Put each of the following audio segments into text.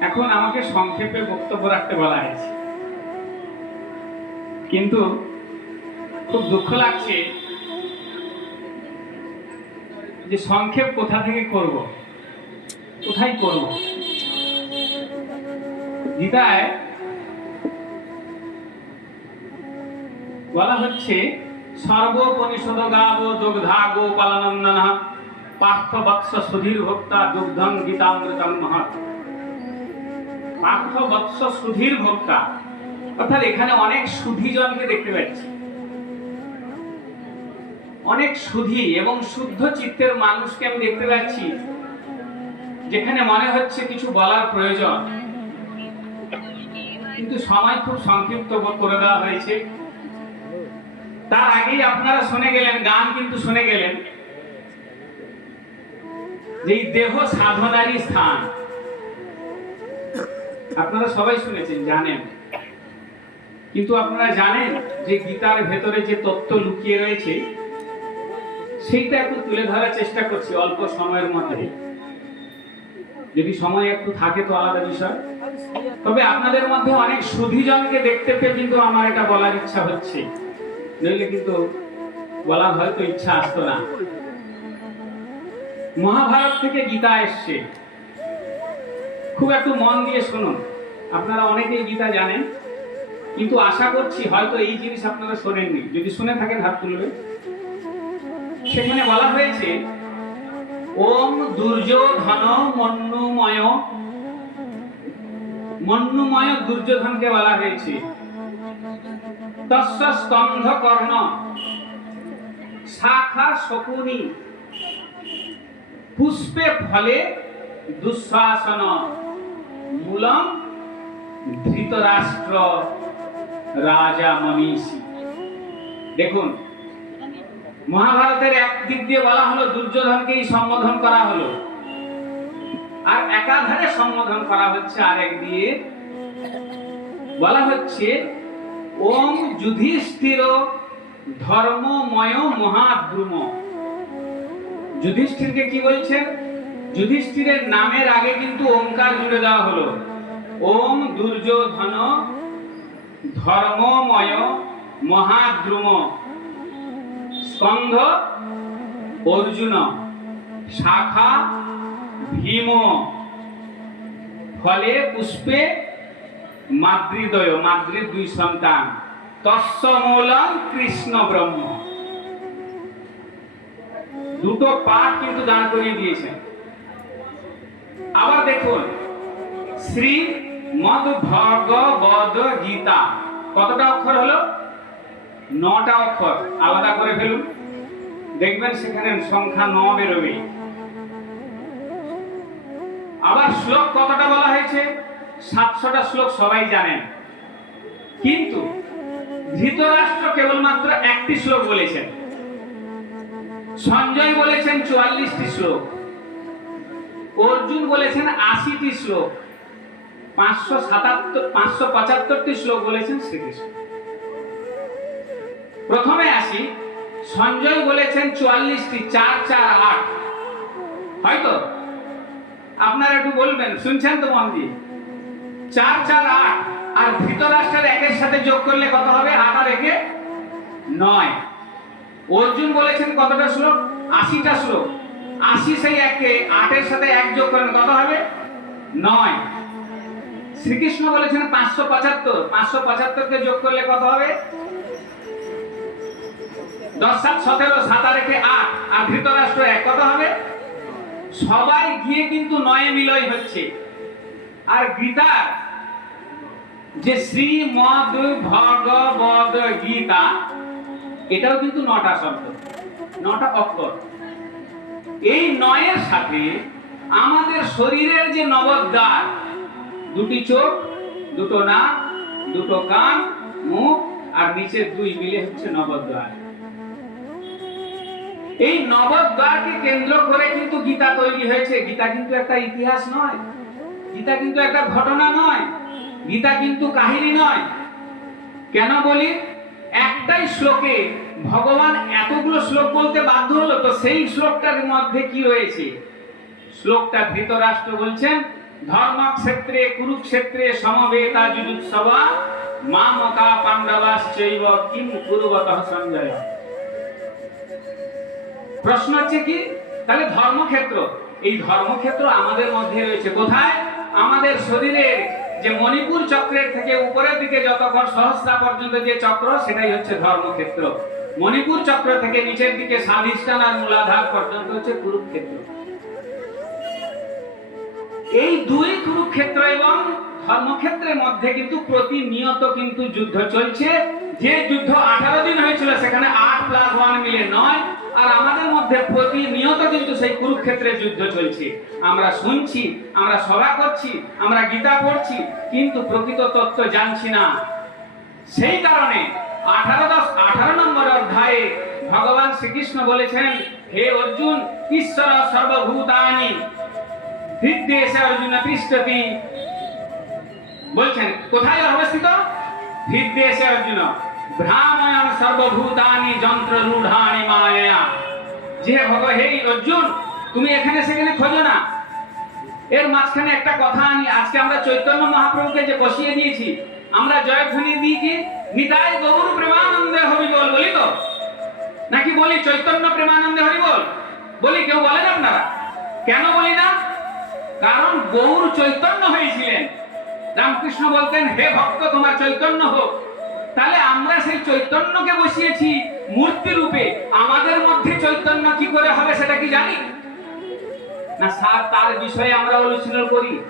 এখন আমাকে সংক্ষেপে বক্তব্য রাখতে বলা হয়েছে। কিন্তু খুব দুঃখ লাগছে যে সংক্ষেপ কোথা থেকে করব? কোথায় করব? গীতায় বলা হচ্ছে সর্বোপনিষদ গাব দুগ্ধা গোপালনন্দন পার্থ বৎস সুধীর ভোক্তা দুগ্ধং গীতামৃতম মহৎ পার্থ বৎস সুধীর ভোক্তা অর্থাৎ এখানে অনেক সুধীজনকে দেখতে পাচ্ছি। অনেক এবং শুদ্ধ চিত্তের মানুষকে আমি দেখতে পাচ্ছি, যেখানে মনে হচ্ছে কিছু বলার প্রয়োজন। কিন্তু সময় খুব সংক্ষিপ্ত করে দেওয়া হয়েছে। তার আগেই আপনারা শুনে গেলেন, গান কিন্তু শুনে গেলেন, যে দেহ সাধনারই স্থান। আপনারা সবাই শুনেছেন, জানেন। কিন্তু আপনারা জানেন যে গীতার ভেতরে যে তত্ত্ব লুকিয়ে রয়েছে, সেইটা একটু তুলে ধরার চেষ্টা করছি অল্প সময়ের মধ্যে। যদি সময় একটু থাকে তো আলাদা বিষয়। তবে আপনাদের মধ্যে অনেক সুধীজনকে দেখতে পেয়ে কিন্তু আমার এটা বলার ইচ্ছা হচ্ছে। নইলে কিন্তু বলার হয়তো ইচ্ছা আসতো না। মহাভারত থেকে গীতা এসছে। খুব একটু মন দিয়ে শুনুন। আপনারা অনেকেই গীতা জানেন, কিন্তু আশা করছি হয়তো এই জিনিস আপনারা শোনেননি। যদি শুনে থাকেন, হাত তুলবে। সেখানে বলা হয়েছে, ওম দুর্যোধন মন্নুময় মন্নুময় দুর্যোধনকে বলা হয়েছে। তস্য স্তম্ভ কর্ণ শাখা শকুনি পুষ্পে ফলে দুঃশাসন মূলম ধৃতরাষ্ট্র রাজা মনীষী। দেখুন, মহাভারতের এক দিক দিয়ে বলা হলো দুর্যোধনকেই সম্বোধন করা হলো। আর একাধারে সম্বোধন করা হচ্ছে আরেক দিয়ে। বলা হচ্ছে, ওম যুধিষ্ঠির ধর্মময় মহাদ্রুম। যুধিষ্ঠিরকে কি বলছেন? যুধিষ্ঠিরের নামের আগে কিন্তু ওমকার জুড়ে দেওয়া হলো। ওম দুর্যোধন ধর্মময় মহাদ্রুম। স্কন্ধ অর্জুন। শাখা ভীম। ফলে পুষ্পে মাতৃদয় মাতৃ দুই সন্তান। তৎসমূলম কৃষ্ণ ব্রহ্ম। দুটো পাঠ কিন্তু দান করিয়ে দিয়েছেন। আবার দেখুন, শ্রী মদ ভগবদ গীতা কতটা অক্ষর হলো? নটা অক্ষর। আলাদা করে ফেলুন। দেখবেন সেখানে সংখ্যা ন বেরোবে আবার শ্লোক কতটা বলা হয়েছে? সাতশোটা শ্লোক সবাই জানেন। কিন্তু ধৃতরাষ্ট্র কেবলমাত্র একটি শ্লোক বলেছেন। সঞ্জয় বলেছেন চুয়াল্লিশটি শ্লোক। অর্জুন বলেছেন আশিটি শ্লোক। পাঁচশো সাতাত্তর, পাঁচশো পঁচাত্তরটি শ্লোক বলেছেন শ্রীকৃষ্ণ। প্রথমে আসি, সঞ্জয় বলেছেন চুয়াল্লিশটি, চার চার, আট। হয়তো? আপনারা একটু বলবেন, শুনছেন তো মন দিয়ে? চার চার, আট। আর ধৃতরাষ্ট্রের একের সাথে যোগ করলে কত হবে? আট আর একে নয়। অর্জুন বলেছেন কতটা শ্লোক? আশিটা শ্লোক। আশি সেই একে আটের সাথে এক যোগ করেন কত হবে? নয়। শ্রীকৃষ্ণ বলেছেন পাঁচশো পঁচাত্তর। পাঁচশো পঁচাত্তরকে যোগ করলে কত হবে? দশ সাত সতেরো, সাত আর একে আট। আর ধৃতরাষ্ট্র এক, কত হবে? সবাই গিয়ে কিন্তু নয়ে মিলয় হচ্ছে। আর গীতার যে শ্রীমদ ভগবদ গীতা, এটাও কিন্তু নটা শব্দ। নটা অক্ষর। এই নয়ের সাথে আমাদের শরীরের যে নবদ্বার, দুটি চোখ, দুটো নাক, দুটো কান, মুখ, আর নিচের দুই মিলে হচ্ছে নবদ্বার। এই নবদ্বারকে কেন্দ্র করে কিন্তু গীতা তৈরি হয়েছে। গীতা কিন্তু একটা ইতিহাস নয়। গীতা কিন্তু একটা ঘটনা নয়। গীতা কিন্তু কাহিনী নয়। কেন বলি? একটাই শ্লোকে ভগবান এতগুলো শ্লোক বলতে বাধ্য হলো, তো সেই শ্লোকটার মধ্যে কি রয়েছে? শ্লোকটা ধৃতরাষ্ট্র বলছেন, ধর্মক্ষেত্রে, কুরুক্ষেত্রে সমবেতা যুজুৎসবা মামকা পাণ্ডবাশ্চৈব কিম কুরুবতঃ সঞ্জয়। প্রশ্ন হচ্ছে কি, তাহলে ধর্মক্ষেত্র, এই ধর্মক্ষেত্র আমাদের মধ্যে রয়েছে কোথায়? আমাদের শরীরের যে মণিপুর চক্রের থেকে উপরের দিকে যতক্ষণ সহস্রা পর্যন্ত যে চক্র, সেটাই হচ্ছে ধর্মক্ষেত্র। মণিপুর চক্র থেকে নিচের দিকে স্বাধিষ্ঠান আর মূলাধার পর্যন্ত হচ্ছে কুরুক্ষেত্র। এই দুই কুরুক্ষেত্র এবং ধর্মক্ষেত্রের মধ্যে কিন্তু প্রতিনিয়ত কিন্তু যুদ্ধ চলছে। যে যুদ্ধ আঠারো দিন হয়েছিল, সেখানে আট প্লাস ওয়ান মিলে নয়। আর আমাদের মধ্যে প্রতিনিয়ত কিন্তু সেই কুরুক্ষেত্রের যুদ্ধ চলছে। আমরা শুনছি, আমরা সভা করছি, আমরা গীতা পড়ছি, কিন্তু প্রকৃত তত্ত্ব জানছি না। সেই কারণে আঠারো দশ, আঠারো নম্বর অধ্যায়ে ভগবান শ্রীকৃষ্ণ বলেছেন, হে অর্জুন, ঈশ্বর সর্বভূতানি, হৃদ্দেশে অর্জুন তিষ্ঠতি। বলছেন, কোথায় অবস্থিত? হৃদ্দেশে অর্জুন ভ্রাময়ণ সর্বভূতানি যন্ত্র রূঢ়ানি মায়া। যে ভগ, হে অর্জুন, তুমি এখানে সেখানে খোঁজো না। এর মাঝখানে একটা কথা আনি আজকে আমরা চৈতন্য মহাপ্রভুকে যে বসিয়ে দিয়েছি, আমরা জয়ধ্বনি দিই কি নিতাই গৌর প্রেমানন্দে হরি বল, বলি তো? নাকি বলি চৈতন্য প্রেমানন্দে হরি বল? বলি, কেউ বলেন আপনারা? কেন বলি না? কারণ গৌর চৈতন্য হয়েছিলেন। রামকৃষ্ণ বলতেন, হে ভক্ত, তোমার চৈতন্য হোক। তাহলে আমরা সেই চৈতন্যকে বসিয়েছি মূর্তি রূপে। আমাদের মধ্যে চৈতন্য কি করে হবে সেটা কি জানি? না স্যার তার বিষয়ে আমরা অনুশীলন করি।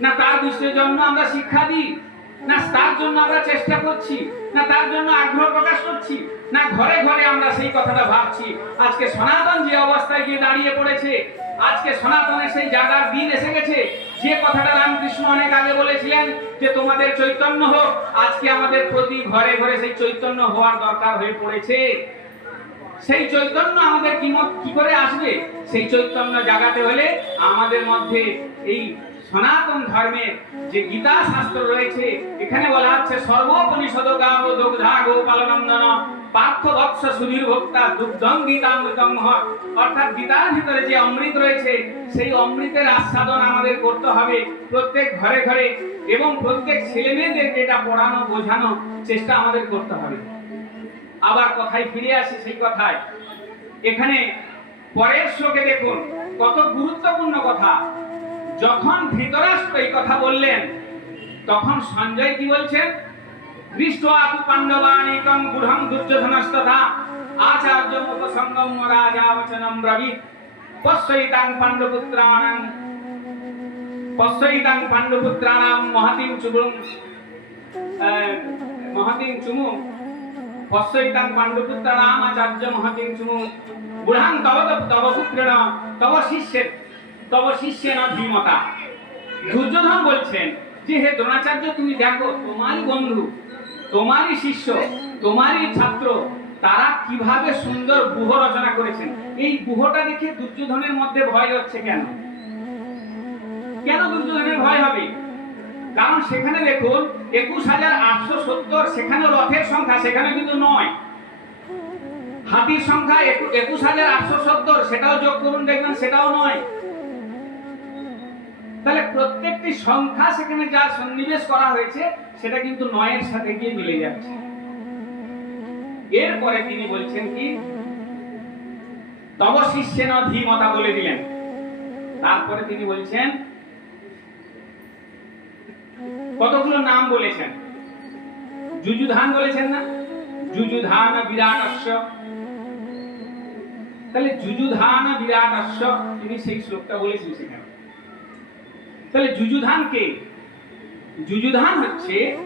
না, তার বিষয়ের জন্য আমরা শিক্ষা দিই। না, তার জন্য আমরা চেষ্টা করছি। না তার জন্য আগ্রহ প্রকাশ করছি, না ঘরে ঘরে আমরা সেই কথাটা ভাবছি। আজকে সনাতন যে অবস্থায় গিয়ে দাঁড়িয়ে পড়েছে, আজকে সনাতনের সেই জায়গার দিন এসে গেছে। যে কথাটা রামকৃষ্ণ অনেক আগে বলেছিলেন যে, তোমাদের চৈতন্য হোক। আজকে আমাদের প্রতি ঘরে ঘরে সেই চৈতন্য হওয়ার দরকার হয়ে পড়েছে। সেই চৈতন্য আমাদের কি কি করে আসবে? সেই চৈতন্য জাগাতে হলে আমাদের মধ্যে এই সনাতন ধর্মের যে গীতা শাস্ত্র রয়েছে, এখানে বলা হচ্ছে সর্বোপনিষদ গাব দুগ্ধা গোপালনন্দন পার্থ বৎস সুধীর ভোক্তা দুগ্ধং গীতামৃতং মহৎ অর্থাৎ গীতার ভিতরে যে অমৃত রয়েছে, সেই অমৃতের আস্বাদন আমাদের করতে হবে প্রত্যেক ঘরে ঘরে এবং প্রত্যেক ছেলে মেয়েদেরকে এটা পড়ানো, বোঝানো চেষ্টা আমাদের করতে হবে। আবার কথায় ফিরে আসি সেই কথায়। এখানে পরের শ্লোকে দেখুন, কত গুরুত্বপূর্ণ কথা। যখন ধৃতরাষ্ট্র এই কথা বললেন তখন সঞ্জয় কি বলছেন দৃষ্টু পাণ্ডবানিকং গূঢ়ং দুর্যোধনস্তথা আচার্য মত রাজা বচনম রবি পশ্যইতাং পাণ্ডপুত্রাণাং পশ্যইতাং পাণ্ডপুত্রাণাম মহতিম আহ, মহতিম চুমুং পশ্যইতাং পাণ্ডপুত্রাণাম আচার্য মহতিম চুমুং তব তব তব পুত্রেণ তব শিষ্যের তব শিষ্যেন ধীমতা দুর্যোধন বলছেন, যে হে দ্রোণাচার্য, তুমি দেখো, তোমারই বন্ধু, তোমারই শিষ্য, তোমারই ছাত্র, তারা কীভাবে সুন্দর বুহ রচনা করেছেন। এই দেখে দুর্যোধনের মধ্যে ভয় হচ্ছে কেন? কেন দুর্যোধনের ভয় হবে? কারণ সেখানে দেখুন, একুশ হাজার আটশো সত্তর, সেখানে রথের সংখ্যা, সেখানে কিন্তু নয়। হাতির সংখ্যা একুশ হাজার আটশো সত্তর, সেটাও যোগ করুন, দেখবেন সেটাও নয়। প্রত্যেকটি সংখ্যা সেখানে যা সন্নিবেশ করা হয়েছে, সেটা কিন্তু নয়ের সাথে গিয়ে মিলে যাচ্ছে। এরপরে তিনি বলছেন কি, তব শিষ্যেন ধীমতা বলে দিলেন। তারপরে তিনি বলছেন, কতগুলো নাম বলেছেন? যুযুধান বলেছেন না? যুযুধান বিরাটস্য। তাহলে যুযুধান বিরাটস্য, তিনি সেই শ্লোকটা বলেছেন সেখানে। তাহলে যুযুধান কে যুযুধান হচ্ছে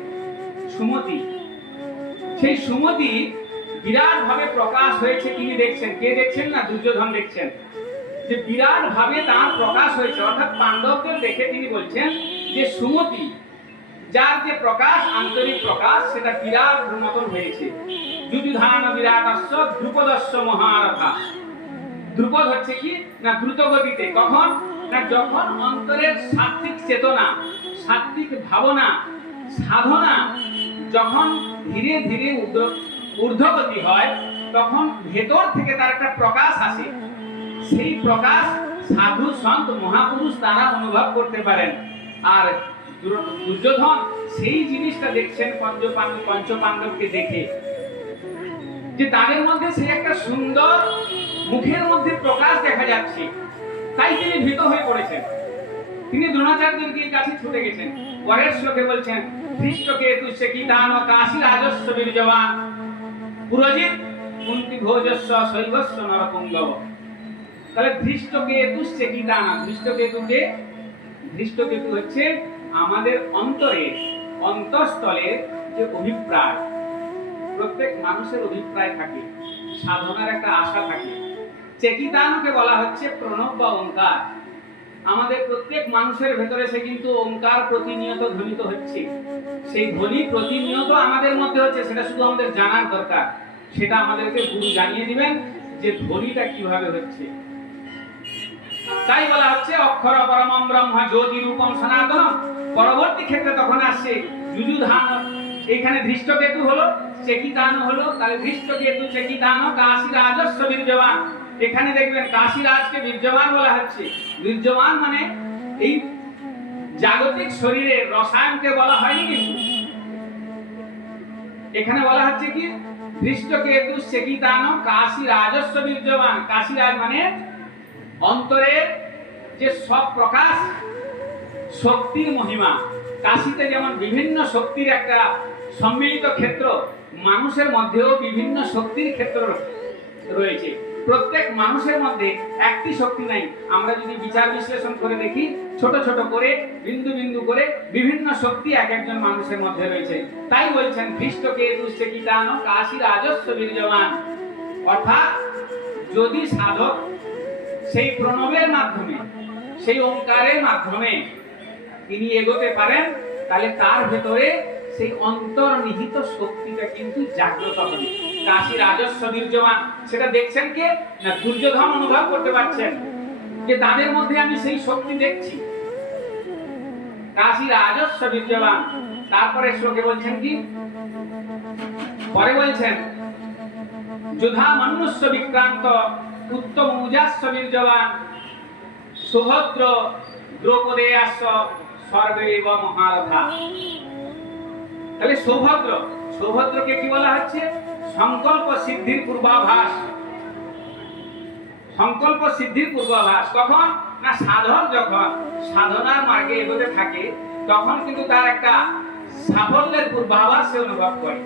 সুমতি। সেই সুমতি বিরাট ভাবে প্রকাশ হয়েছে, তিনি দেখছেন। কে দেখছেন না? দুর্যোধন দেখছেন। যে বিরাট ভাবে তার প্রকাশ হয়েছে, অর্থাৎ পাণ্ডবদের দেখে তিনি বলছেন যে সুমতি, যার যে প্রকাশ, আন্তরিক প্রকাশ, সেটা বিরাট মতন হয়েছে। যুযুধান বিরাটস্য, দ্রুপদস্য মহারথা। দ্রুপদ হচ্ছে কি? না দ্রুত গতিতে কখন? যখন অন্তরের সাত্বিক চেতনা সাত্বিক ভাবনা, সাধনা যখন ধীরে ধীরে ঊর্ধ্ব- ঊর্ধ্বগতি হয়, তখন ভেতর থেকে তার একটা প্রকাশ আসে। সেই প্রকাশ সাধু, সন্ত, মহাপুরুষ তারা অনুভব করতে পারেন। আর দুর্যোধন সেই জিনিসটা দেখছেন পঞ্চপাণ্ডব পঞ্চপাণ্ডবকে দেখে। যে তাদের মধ্যে সে একটা সুন্দর মুখের মধ্যে প্রকাশ দেখা যাচ্ছে। তাই তিনি ভীত হয়ে পড়েছেন। তিনি দ্রোণাচার্যের কাছে ছুটে গেছেন। পরের শ্লোকে বলছেন, ধৃষ্টকে তুষ্যে কি দান কাশী রাজস্ব বীর্যবান? পুরজিৎ, কুন্তি ভোজস্ব শৈবস্ব নরকুঙ্গব তাহলে ধৃষ্টকেতু সে কি দানা ধৃষ্টকেতুকে ধৃষ্টকেতু হচ্ছে আমাদের অন্তরে অন্তঃস্থলের যে অভিপ্রায়। প্রত্যেক মানুষের অভিপ্রায় থাকে, সাধনার একটা আশা থাকে। চেকিতানকে বলা হচ্ছে প্রণব বা ওঙ্কার। আমাদের প্রত্যেক মানুষের ভেতরে সে কিন্তু ওঙ্কার প্রতিনিয়ত ধ্বনিত হচ্ছে। সেই ধ্বনি প্রতিনিয়ত আমাদের মধ্যে হচ্ছে, সেটা শুধু আমাদের জানার দরকার। সেটা আমাদেরকে গুরু জানিয়ে দিবেন যে ধ্বনিটা কীভাবে হচ্ছে। তাই বলা হচ্ছে, অক্ষর পরমম ব্রহ্ম জ্যোতি রূপম সনাতন পরবর্তী ক্ষেত্রে তখন আসছে যুযুধান। এখানে ধৃষ্টকেতু হলো চেকিতান হলো। তাহলে ধৃষ্টকেতু চেকিতান কাশী রাজস্ব বীর্যবান এখানে দেখবেন কাশী রাজকে বীর্যবান বলা হচ্ছে। বীর্যবান মানে এই জাগতিক শরীরে রসায়নকে বলা হয়নি কিন্তু। এখানে বলা হচ্ছে কি? ধৃষ্টকেতু চেকিতান কাশী রাজস্ব বীর্যবান। কাশী রাজ মানে অন্তরের যে সব প্রকাশ, শক্তির মহিমা। কাশিতে যেমন বিভিন্ন শক্তির একটা সম্মিলিত ক্ষেত্র, মানুষের মধ্যেও বিভিন্ন শক্তির ক্ষেত্র রয়েছে। প্রত্যেক মানুষের মধ্যে একটি শক্তি নাই। আমরা যদি বিচার বিশ্লেষণ করে দেখি, ছোট ছোট করে, বিন্দু বিন্দু করে বিভিন্ন শক্তি এক একজন মানুষের মধ্যে রয়েছে। তাই বলছেন খ্রিস্টকে দুষ্টে কীটানো কাশি রাজস্ব বীর্যমান অর্থাৎ যদি সাধক সেই প্রণবের মাধ্যমে, সেই ওঙ্কারের মাধ্যমে তিনি এগোতে পারেন, তাহলে তার ভেতরে সেই অন্তর্নিহিত শক্তিটা কিন্তু জাগ্রত হবে। কাশী রাজস্ব বীর্যমান সেটা দেখছেন কে? না দুর্যোধন অনুভব করতে পারছেন? যে তাদের মধ্যে আমি সেই শক্তি দেখছি। কাশী রাজস্ব বীর্যবান তারপরে শ্লোকে বলছেন কি? পরে বলছেন, যোধা মনুষ্য বিক্রান্ত, উত্তম উজাস্য বীর্যবান সুভদ্র দ্রৌপদেয়াস্য সর্বেব মহারথা। তাহলে সৌভদ্র, সৌভদ্রকে কি বলা হচ্ছে? সংকল্প সিদ্ধির পূর্বাভাস। সংকল্প সিদ্ধির পূর্বাভাস। কখন? না সাধক যখন সাধনার মার্গে এগোতে থাকে, তখন কিন্তু তার একটা সাফল্যের পূর্বাভাস সে অনুভব করে।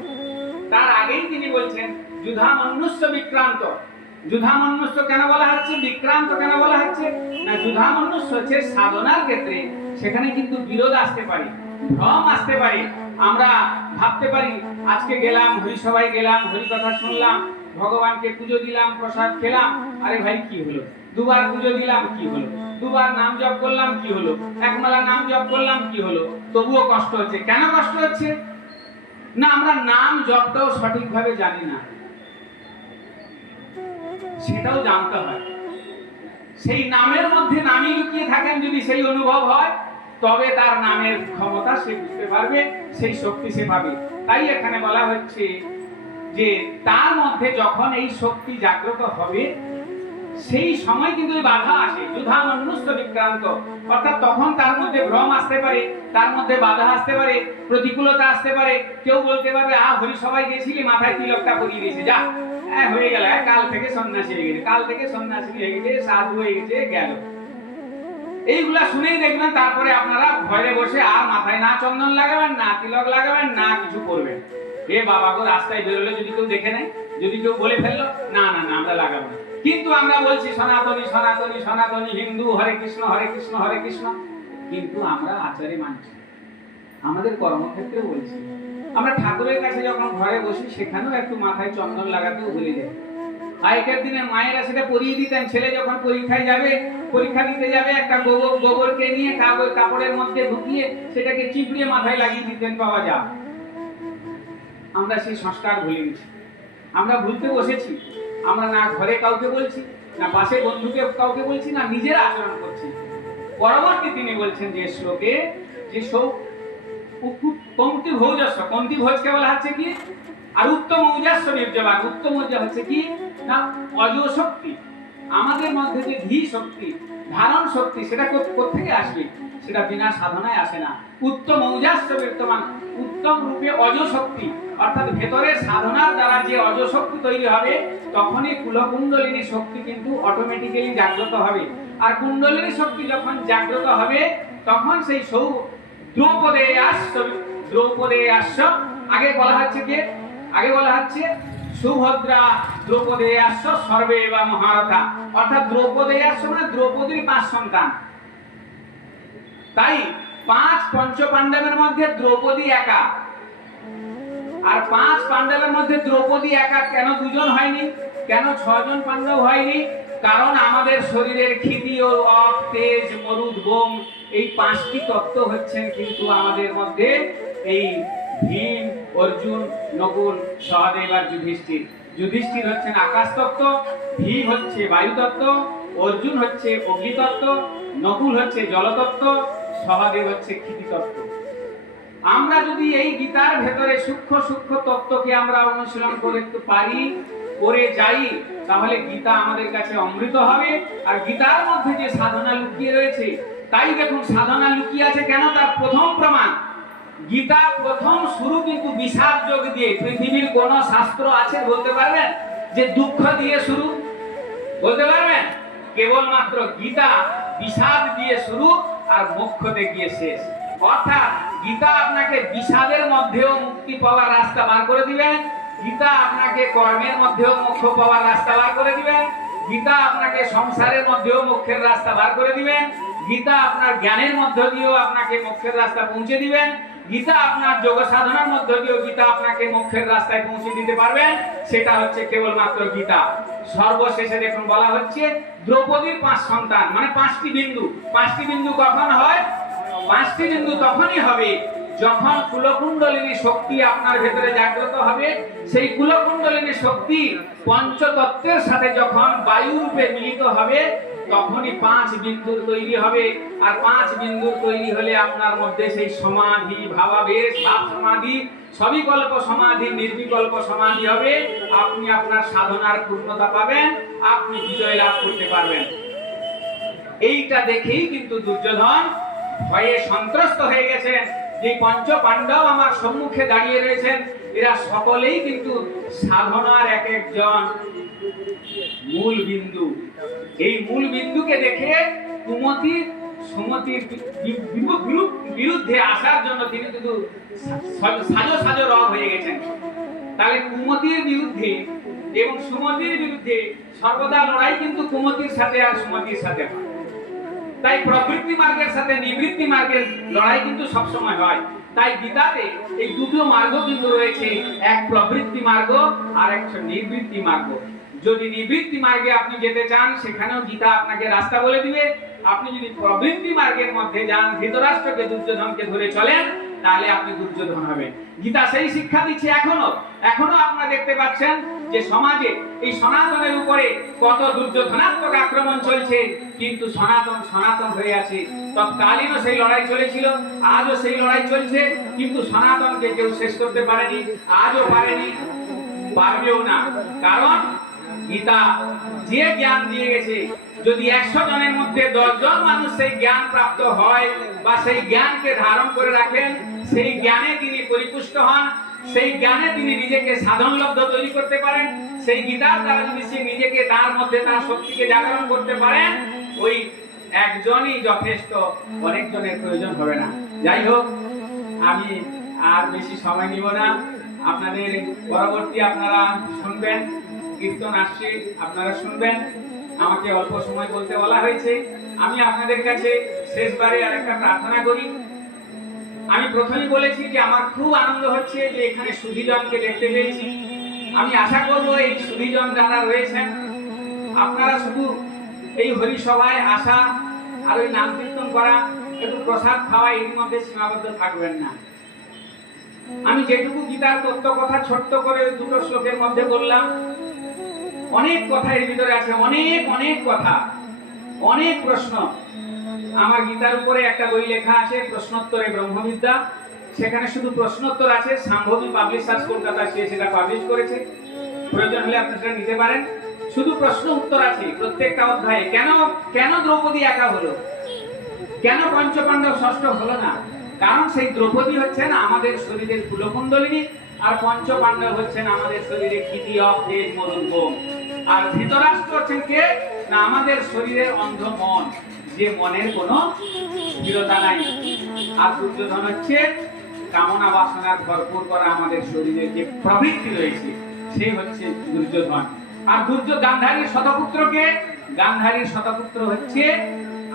তার আগেই তিনি বলছেন যুধা মনুষ্য বিক্রান্ত। যুধা মনুষ্য কেন বলা হচ্ছে? বিক্রান্ত কেন বলা হচ্ছে? না যুধা মনুষ্য হচ্ছে সাধনার ক্ষেত্রে সেখানে কিন্তু বিরোধ আসতে পারে, ভ্রম আসতে পারে। আমরা ভাবতে পারি আজকে গেলাম হরিসভায় গেলাম হরি কথা শুনলাম, ভগবানকে পুজো দিলাম, প্রসাদ খেলাম। আরে ভাই, কি হলো? দুবার পুজো দিলাম, কি হলো? দুবার নাম জপ করলাম, কি হলো? একমালা নাম জপ করলাম, কি হলো? তবুও কষ্ট হচ্ছে। কেন কষ্ট হচ্ছে? না, আমরা নাম জপটাও সঠিকভাবে জানি না। সেটাও জানতে হয়। সেই নামের মধ্যে নামই লুকিয়ে থাকেন যদি সেই অনুভব হয় তবে তার নামের ক্ষমতা সে বুঝতে পারবে সেই শক্তি সে পাবে। তাই এখানে বলা হচ্ছে যে তার মধ্যে যখন এই শক্তি জাগ্রত হবে সেই সময় কিন্তু বাধা আসে। যুধা মনুষ্য বিক্রান্ত অর্থাৎ তখন তার মধ্যে ভ্রম আসতে পারে তার মধ্যে বাধা আসতে পারে প্রতিকূলতা আসতে পারে। কেউ বলতে পারবে আ হরি সবাই গেছিলি মাথায় তিলকটা পরিয়ে দিয়েছে যা। হ্যাঁ হয়ে গেল। হ্যাঁ, কাল থেকে সন্ন্যাসী হয়ে গেছে কাল থেকে সন্ন্যাসী হয়ে গেছে সাধু হয়ে গেছে গেল। এইগুলা শুনেই দেখবেন, তারপরে আপনারা ঘরে বসে আর মাথায় না চন্দন লাগাবেন, না তিলক লাগাবেন, না কিছু করবেন। এ বাবা গো রাস্তায় বেরোলে যদি কেউ দেখে নেয়, যদি কেউ বলে ফেলল, না না না, আমরা লাগাবো না। কিন্তু আমরা বলছি, সনাতনী সনাতনী সনাতনী, হিন্দু, হরে কৃষ্ণ হরে কৃষ্ণ হরে কৃষ্ণ। কিন্তু আমরা আচারে মানছি আমাদের কর্মক্ষেত্রে বলছি, আমরা ঠাকুরের কাছে যখন ঘরে বসি, সেখানেও একটু মাথায় চন্দন লাগাতেও ভুলে যাই। আগেকার দিনের মায়েরা সেটা পরিয়ে দিতেন। ছেলে যখন পরীক্ষায় যাবে, পরীক্ষা দিতে যাবে, একটা গোবর গোবরকে নিয়ে কাগজ কাপড়ের মধ্যে ঢুকিয়ে সেটাকে চিপড়িয়ে মাথায় লাগিয়ে দিতেন পাওয়া যা। আমরা সেই সংস্কার ভুলে গেছি। আমরা ভুলতে বসেছি। আমরা না ঘরে কাউকে বলছি, না পাশে বন্ধুকে কাউকে বলছি, না নিজের আচরণ করছি। পরবর্তী তিনি বলছেন যে শ্লোকে, যে সৌ কমতি ভোজস্ব কমতি ভোজকে বলা হচ্ছে কি আর উত্তম উজাস্ব নির্জবান উত্তম উজা হচ্ছে কি না অজ শক্তি আমাদের মধ্যে যে ধী শক্তি ধারণ শক্তি সেটা কো- কোত্থেকে আসবে সেটা বিনা সাধনায় আসে না উত্তম ঔজাস্য বিদ্যমান উত্তম রূপে অজশক্তি অর্থাৎ ভেতরের সাধনার দ্বারা যে অজশক্তি তৈরি হবে তখনই কুলকুণ্ডলিনী শক্তি কিন্তু অটোমেটিক্যালি জাগ্রত হবে আর কুণ্ডলিনী শক্তি যখন জাগ্রত হবে, তখন সেই সৌ দ্রৌপদে আসছ দ্রৌপদে আসছ আগে বলা হচ্ছে যে আগে বলা হচ্ছে সুভদ্রা দ্রৌপদে আসছ সর্বে বা মহারথা। অর্থাৎ দ্রৌপদে আসছ মানে দ্রৌপদীর পাঁচ সন্তান। তাই পাঁচ পঞ্চ পাণ্ডবের মধ্যে দ্রৌপদী একা। আর পাঁচ পাণ্ডবের মধ্যে দ্রৌপদী একা কেন দুজন হয়নি? কেন ছজন পাণ্ডব হয়নি? কারণ আমাদের শরীরের ক্ষিতি ও অপ তেজ, মরুদ, বোম এই পাঁচটি তত্ত্ব হচ্ছেন কিন্তু আমাদের মধ্যে এই ভীম, অর্জুন, নকুল, সহদেব আর যুধিষ্ঠির। যুধিষ্ঠির হচ্ছেন আকাশ তত্ত্ব, ভীম হচ্ছে বায়ু তত্ত্ব, অর্জুন হচ্ছে অগ্নি তত্ত্ব, নকুল হচ্ছে জলতত্ত্ব সহদেব হচ্ছে ক্ষিতি তত্ত্ব। আমরা যদি এই গীতার ভেতরে সূক্ষ্ম সূক্ষ্ম তত্ত্বকে আমরা অনুশীলন করতে পারি, করে যাই, তাহলে গীতা আমাদের কাছে অমৃত হবে। আর গীতার মধ্যে যে সাধনা লুকিয়ে রয়েছে তাই দেখুন সাধনা লুকিয়ে আছে কেন? তার প্রথম প্রমাণ। গীতা প্রথম শুরু কিন্তু বিষাদ যোগ দিয়ে, পৃথিবীর কোন শাস্ত্র আছে বলতে পারবেন? যে দুঃখ দিয়ে শুরু। বলতে পারবেন? কেবলমাত্র গীতা বিষাদ দিয়ে শুরু আর মোক্ষতে গিয়ে শেষ। অর্থাৎ গীতা আপনাকে বিষাদের মধ্যেও মুক্তি পাওয়ার রাস্তা বার করে দিবেন। গীতা আপনাকে কর্মের মধ্যেও মোক্ষ পাওয়ার রাস্তা বার করে দিবেন। গীতা আপনাকে সংসারের মধ্যেও মোক্ষের রাস্তা বার করে দিবেন। গীতা আপনার জ্ঞানের মধ্য দিয়েও আপনাকে মোক্ষের রাস্তা পৌঁছে দিবেন। গীতা আপনার যোগ সাধনার মধ্য দিয়েও গীতা আপনাকে মোক্ষের রাস্তায় পৌঁছে দিতে পারবেন সেটা হচ্ছে কেবলমাত্র গীতা। সর্বশেষে দেখুন বলা হচ্ছে, দ্রৌপদীর পাঁচ সন্তান মানে পাঁচটি বিন্দু। পাঁচটি বিন্দু কখন হয়? পাঁচটি বিন্দু তখনই হবে যখন কুলকুণ্ডলিনী শক্তি আপনার ভেতরে জাগ্রত হবে। সেই কুলকুণ্ডলিনী শক্তি পঞ্চতত্ত্বের সাথে যখন বায়ু রূপে মিলিত হবে তখনই পাঁচ বিন্দুর তৈরি হবে। আর পাঁচ বিন্দুর তৈরি হলে আপনার মধ্যে সেই সমাধি, ভাবাবেশ ভাব সমাধি, সবিকল্প সমাধি, নির্বিকল্প সমাধি হবে। আপনি আপনার সাধনার পূর্ণতা পাবেন, আপনি বিজয় লাভ করতে পারবেন। এইটা দেখেই কিন্তু দুর্যোধন ভয়ে সন্ত্রস্ত হয়ে গেছেন। যে পঞ্চ পাণ্ডব আমার সম্মুখে দাঁড়িয়ে রয়েছেন। এরা সকলেই কিন্তু সাধনার এক একজন। মূল বিন্দু। এই মূল বিন্দুকে দেখে কুমতি সুমতির বিরুদ্ধে আসার জন্য তিনি কিন্তু সাজো সাজো রব হয়ে গেছেন। তাহলে কুমতির বিরুদ্ধে এবং সুমতির বিরুদ্ধে সর্বদা লড়াই কিন্তু কুমতির সাথে আর সুমতির সাথে হয়। তাই প্রবৃত্তি মার্গের সাথে নিবৃত্তি মার্গের লড়াই কিন্তু সবসময় হয়। তাই গীতাতে এই দুটো মার্গ কিন্তু রয়েছে, এক প্রবৃত্তি মার্গ আর এক নিবৃত্তি মার্গ। যদি নিবৃত্তি মার্গে আপনি যেতে চান, সেখানেও গীতা আপনাকে রাস্তা বলে দিবে। আপনি যদি প্রবৃত্তি মার্গের মধ্যে যান, ধৃতরাষ্ট্রকে দুর্যোধনকে ধরে চলেন, তাহলে আপনি দুর্যোধন হবেন। গীতা সেই শিক্ষা দিচ্ছে এখনও। এখনও আপনারা দেখতে পাচ্ছেন যে সমাজে এই সনাতনের উপরে কত দুর্যোধনাত্মক আক্রমণ চলছে, কিন্তু সনাতন সনাতন হয়ে আছে। তৎকালীনও সেই লড়াই চলেছিল, আজও সেই লড়াই চলছে, কিন্তু সনাতনকে কেউ শেষ করতে পারেনি, আজও পারেনি, পারবেও না। কারণ গীতা যে জ্ঞান দিয়ে গেছে, যদি একশো জনের মধ্যে দশ জন মানুষ সেই জ্ঞান প্রাপ্ত হয় বা সেই জ্ঞানকে ধারণ করে রাখেন, সেই জ্ঞানে তিনি পরিপুষ্ট হন, সেই জ্ঞানে তিনি নিজেকে সাধনলব্ধ তৈরি করতে পারেন, সেই গীতার দ্বারা যদি সে নিজেকে তার মধ্যে তার শক্তিকে জাগরণ করতে পারেন, ওই একজনই যথেষ্ট, অনেকজনের প্রয়োজন হবে না। যাই হোক, আমি আর বেশি সময় নিব না। আপনাদের পরবর্তী আপনারা শুনবেন। কীর্তন আসছে, আপনারা শুনবেন। আমাকে অল্প সময় বলতে বলা হয়েছে। আমি আপনাদের কাছে শেষবারে আরেকটা প্রার্থনা করি। আমি প্রথমেই বলেছি যে আমার খুব আনন্দ হচ্ছে যে এখানে সুধীজনকে দেখতে পেয়েছি। আমি আশা করব এই সুধীজন যারা রয়েছেন, আপনারা শুধু এই হরিসভায় আসা আর ওই নাম কীর্তন করা একটু প্রসাদ খাওয়া এর মধ্যে সীমাবদ্ধ থাকবেন না। আমি যেটুকু গীতার তত্ত্ব কথা ছোট্ট করে দুটো শ্লোকের মধ্যে বললাম অনেক কথা এর ভিতরে আছে, অনেক অনেক কথা, অনেক প্রশ্ন। আমার গীতার উপরে একটা বই লেখা আছে, প্রশ্নোত্তরে ব্রহ্মবিদ্যা। সেখানে শুধু প্রশ্নোত্তর আছে, সাম্ভবী পাবলিশার্স কলকাতা সে সেটা পাবলিশ করেছে। প্রয়োজন হলে আপনি সেটা নিতে পারেন। শুধু প্রশ্ন উত্তর আছে, প্রত্যেকটা অধ্যায়ে। কেন কেন দ্রৌপদী একা হলো? কেন পঞ্চপাণ্ডব ষষ্ঠ হলো না? কারণ সেই দ্রৌপদী হচ্ছেন আমাদের শরীরের কুলকুণ্ডলিনী, আর পঞ্চপাণ্ডব হচ্ছেন আমাদের শরীরে ক্ষিতীয় তেজ মরুদ বোম। আর ধৃতরাষ্ট্র হচ্ছেন কে না আমাদের শরীরের অন্ধ মন, যে মনের কোনো স্থিরতা নাই। আর দুর্যোধন হচ্ছে কামনা বাসনার ভরপুর করা আমাদের শরীরে যে প্রবৃত্তি রয়েছে, সে হচ্ছে দুর্যোধন। আর দুর্য গান্ধারীর শতপুত্রকে গান্ধারীর শতপুত্র হচ্ছে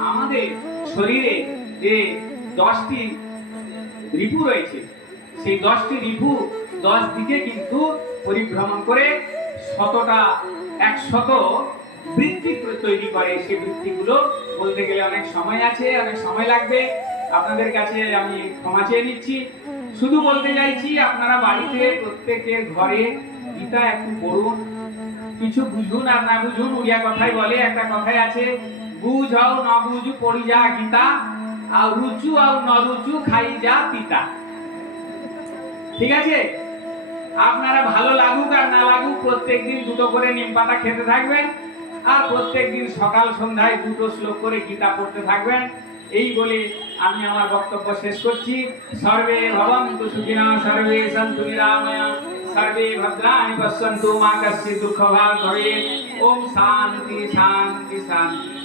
আমাদের শরীরে যে দশটি রিপু রয়েছে, সেই দশটি রিপু দশ দিকে কিন্তু পরিভ্রমণ করে শতটা একশত বৃত্তি তৈরি করে সেই বৃত্তিগুলো। বলতে গেলে অনেক সময় আছে, অনেক সময় লাগবে। আপনাদের কাছে আমি ক্ষমা চেয়ে নিচ্ছি। শুধু বলতে চাইছি, আপনারা বাড়িতে প্রত্যেকের ঘরে গীতা একটু পড়ুন। কিছু বুঝুন আর না বুঝুন, উড়িয়া কথাই বলে, একটা কথাই আছে, বুঝ হও না বুঝু পড়ি যা গীতা, আর রুচু আর ন রুচু খাই যা পিতা। ঠিক আছে? আপনারা ভালো লাগুক আর না লাগুক, প্রত্যেকদিন দুটো করে নিম পাতা খেতে থাকবেন আর প্রত্যেকদিন সকাল সন্ধ্যায় দুটো শ্লোক করে গীতা পড়তে থাকবেন। এই বলে আমি আমার বক্তব্য শেষ করছি। সর্বে ভবন্তু সুখিনা, সর্বে সন্তু নিরাময়া, সর্বে ভদ্রাণি পশ্যন্তু মা কস্যিৎ দুঃখ ভাগ ভবেৎ। ওম শান্তি শান্তি শান্তি।